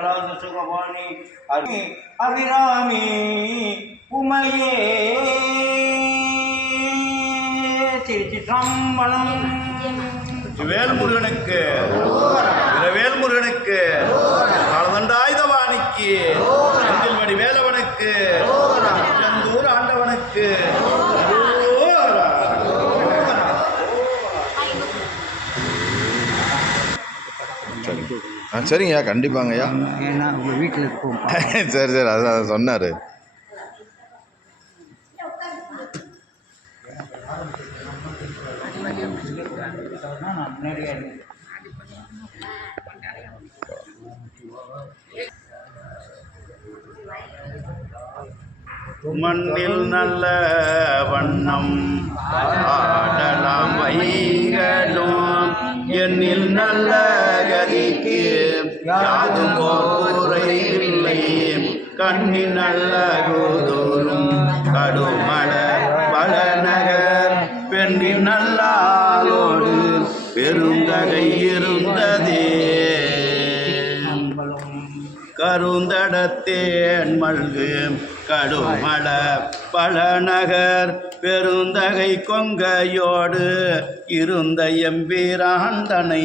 அதாவது சுகவாணி அரி அபிராமி உமையே. திருச்சிற்றம்பலம். வேல்முருகனுக்கு வேல்முருகனுக்கு ஆ சரிங்கய்யா கண்டிப்பாங்கய்யா. ஏன்னா உங்கள் வீட்டில் இருக்கும் சரி சரி அதான் சொன்னார். நான் நிறைய மண்ணில் நல்ல வண்ணம் ஆடலாம் வைகளும் என்னில் நல்ல கதிக்கு யாதும் குறையில்லை கண்ணி நல்ல குதூரும் கடுமல பலநகர் பெண்ணின் நல்லாரோடு பெருந்தகை இருந்ததே. கருந்தடத்தேன் மல்கு கடுமள பழநகர் பெருந்தகை கொங்கையோடு இருந்த எம்பீராந்தனை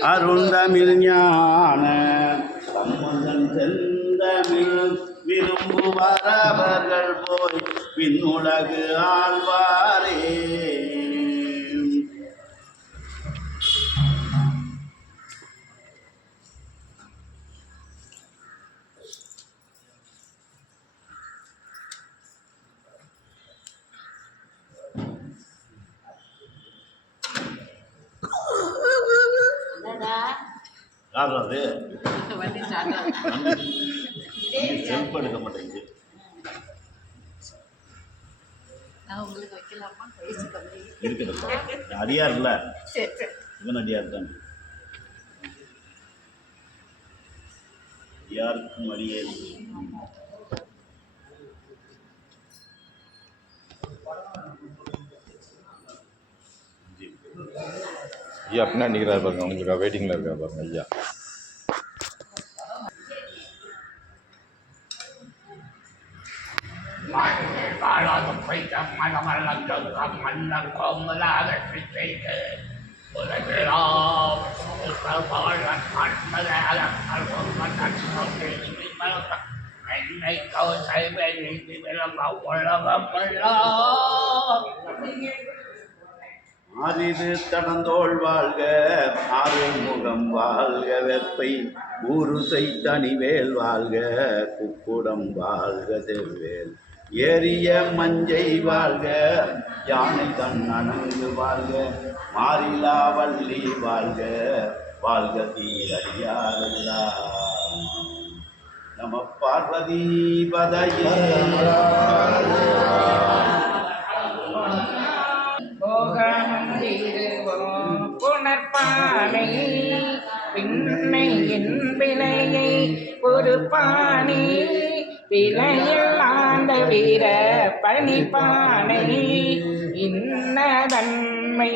அருந்தமிழ் ஞான. செந்தமிழ் விரும்புவரவர்கள் போய் பின்னுலகு ஆழ்வாரே. யார் அது? செல்ஃப் எடுக்க மாட்டேங்குது. இருக்குதுப்பா அடியார் இல்லை. இவன் அடியார் தான். யாருக்கும் அடியே ஐயா அப்படின்னா நிற்கிறாரு பாருங்க உங்களுக்கு வெயிட்டிங்கில் இருக்காரு பாருங்க ஐயா. காலாதும் என்னை கௌசைவை நீதி விளங்க ஆறிது தடந்தோள் வாழ்க ஆறுமுகம் வாழ்க வெப்பை ஊருசை தனிவேல் வாழ்க குக்குடம் வாழ்க தெருவேல். ஏரிய மஞ்சை வாழ்க யானை தன் அணங்கு வாழ்க மாறிலா வள்ளி வாழ்க வாழ்க தீரடியாரெல்லாம் நம பார்வதி பதையே. பொறுப்பானை விலையில் ஆண்ட வீர பணிப்பானை இன்னதன்மை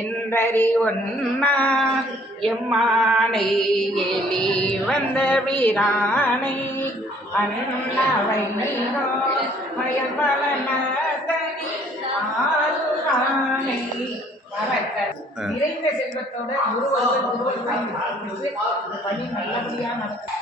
என்றறி ஒன்னா எம்மானை எலி வந்த வீரானை. அன்னவை மயல் பலனதனி ஆளுரானை மறக்க நிறைந்த செல்வத்தோட குருவர்கள் இந்த பணி நல்லபடியா நடக்கும்.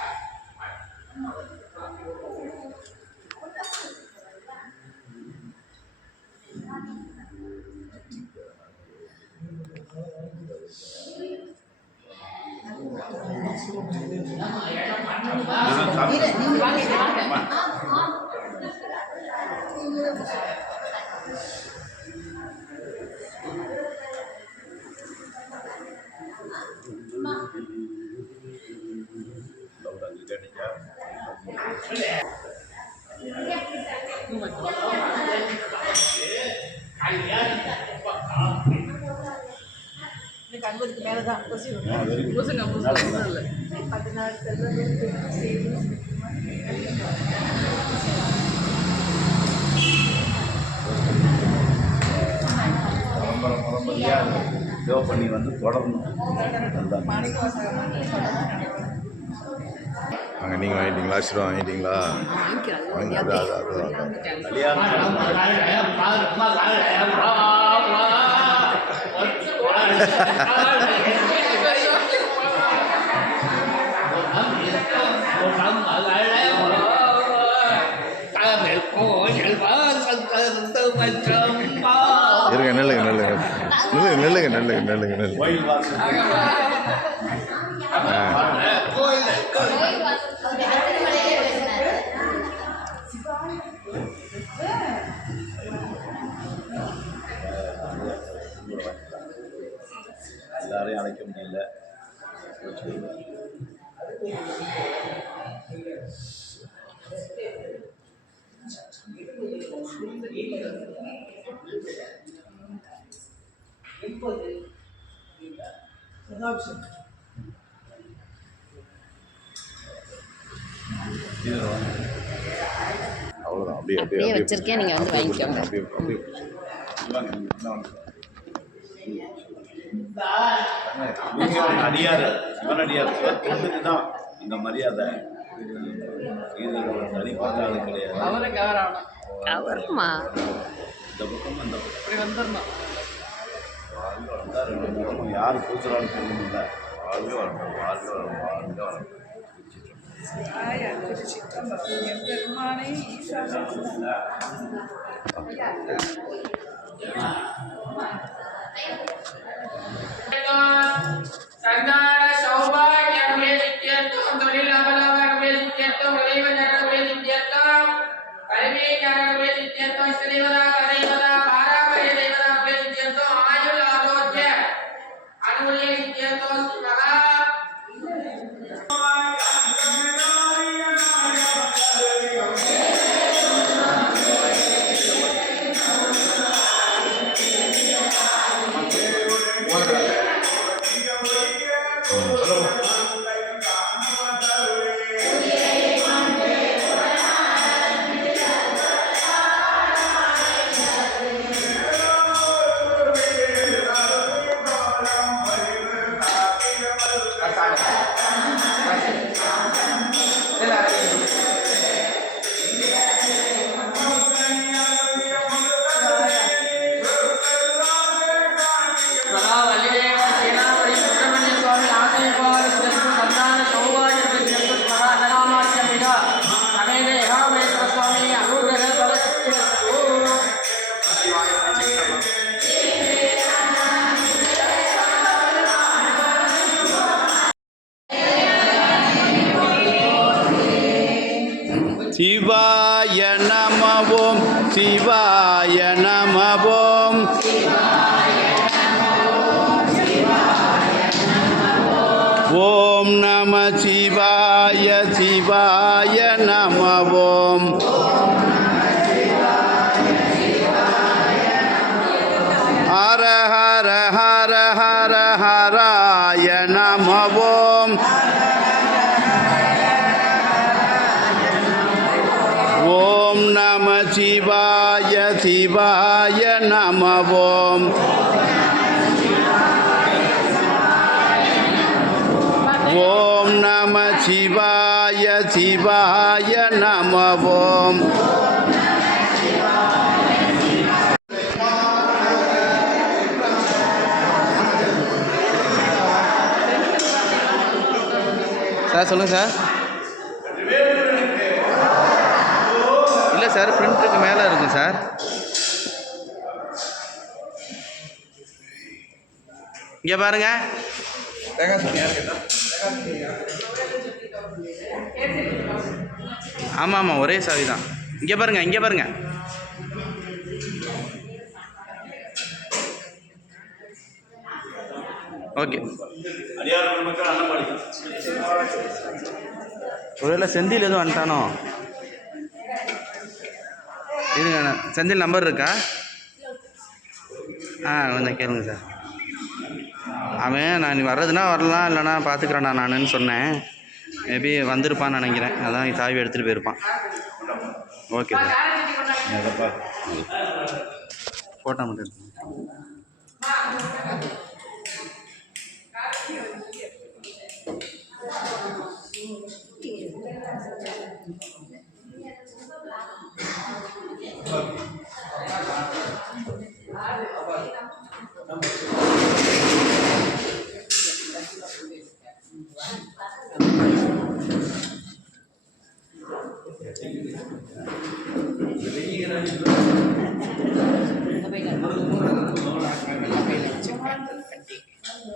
எனக்கு அறுபதுக்கு மேலே தான் very good. கொசுங்க நல்லா கொசு இருக்கு. இல்லை பரம்பரை பரம்பரையாக யோ பண்ணி வந்து தொடரணும். அங்கே நீங்கள் வாங்கிட்டீங்களா? ஆசீர்வாதம் வாங்கிட்டீங்களா? வாங்கி அது அது அதுதான் இருங்க நெல்லுங்க நெல்லுங்க நெல்லுங்க நெல்லுங்க நெல்லுங்க. அவ்வளோதான் அப்படியே அப்படியே அப்படியே வச்சிருக்கேன், நீங்க வந்து வாங்கிக்கோங்க. அப்படியே அப்படியே அடியார் சிவனடியார் சிவன் தொண்டுக்கு தான் இந்த மரியாதை இது கிடையாது அவரை கவராவணும் கவருமா இந்த பக்கம் அந்த பக்கம் வந்துடணும். வந்தா ரெண்டு முகமும் யார் சொல்லணும்ல வாழ்க வளம் வாழ்க வளம் வாழ்க பெருமானை ஈசா சந்தான Amulet, dear God, சிவாய ஹர ஹர ஹர ஹராய நமவோம். ஓம் நம சிவாய சிவாய நமவோம். ஓம் நம சிவாய சிவாய நமவோம். சார் சொல்லுங்கள் சார். இல்லை சார் பிரிண்ட்டுக்கு மேலே இருக்கும் சார். இங்கே பாருங்க. ஆமாம் ஆமாம் ஒரே சாவி தான் இங்கே பாருங்க இங்கே பாருங்க. ஓகே. ஒருவேளை செந்தில் எதுவும் வந்துட்டானோ? இருங்க செந்தில் நம்பர் இருக்கா? ஆ கொஞ்சம் கேளுங்க சார். அவன் நான் நீ வர்றதுனா வரலாம் இல்லைனா பார்த்துக்குறேன்டா நானுன்னு சொன்னேன். மேபி வந்திருப்பான்னு நினைக்கிறேன். அதான் சாவி எடுத்துகிட்டு போயிருப்பான். ஓகே சார் ஃபோட்டோ மட்டும்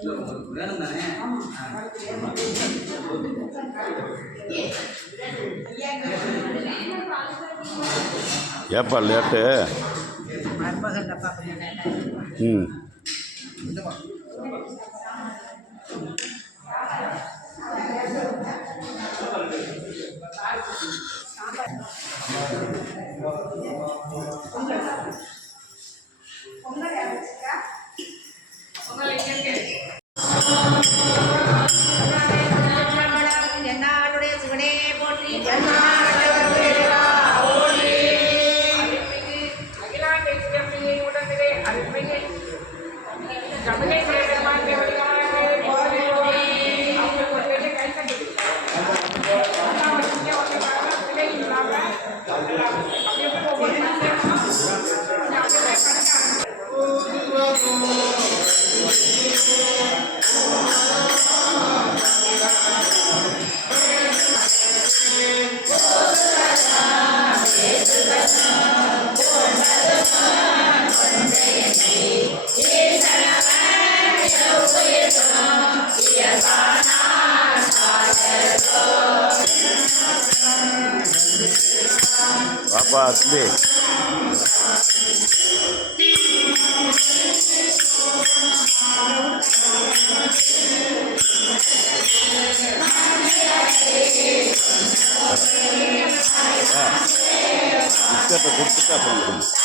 Gracias. Thank you. ஏப்பா லேட்டு ம். என்னாளுடைய வாப்பா தம்பி பிஸ்கட்டை கொடுத்துட்டு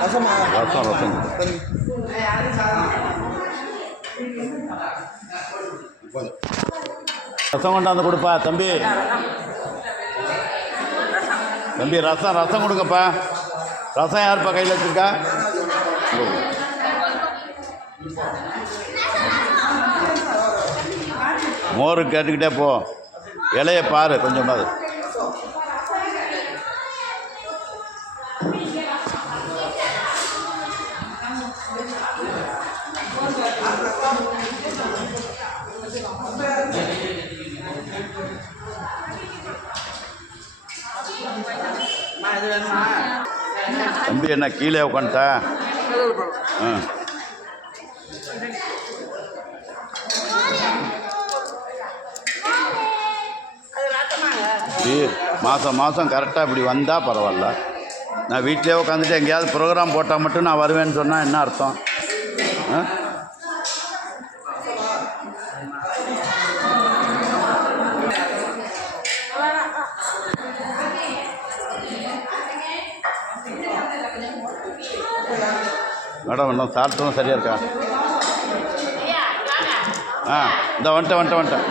ரசம் ரசம் ரசம் கொண்டாந்து கொடுப்பா தம்பி தம்பி ரசம் ரசம் கொடுங்கப்பா ரசம் யாருப்பா கையில் வச்சிருக்கா மோர் கேட்டுக்கிட்டே போ இலைய பாரு கொஞ்சமாவது தம்பி என்ன கீழே உட்காந்துட்டா ஆ. மாதம் மாதம் கரெக்டாக இப்படி வந்தால் பரவாயில்ல. நான் வீட்டிலே உட்காந்துட்டு எங்கேயாவது ப்ரோக்ராம் போட்டால் மட்டும் நான் வருவேன்னு சொன்னால் என்ன அர்த்தம்? ஆ? மேடம் இன்னும் சாப்பிட்டதும் சரியாக இருக்கா? ஆ இந்த வந்துட்டேன் வந்துட்டேன் வந்துட்டேன்.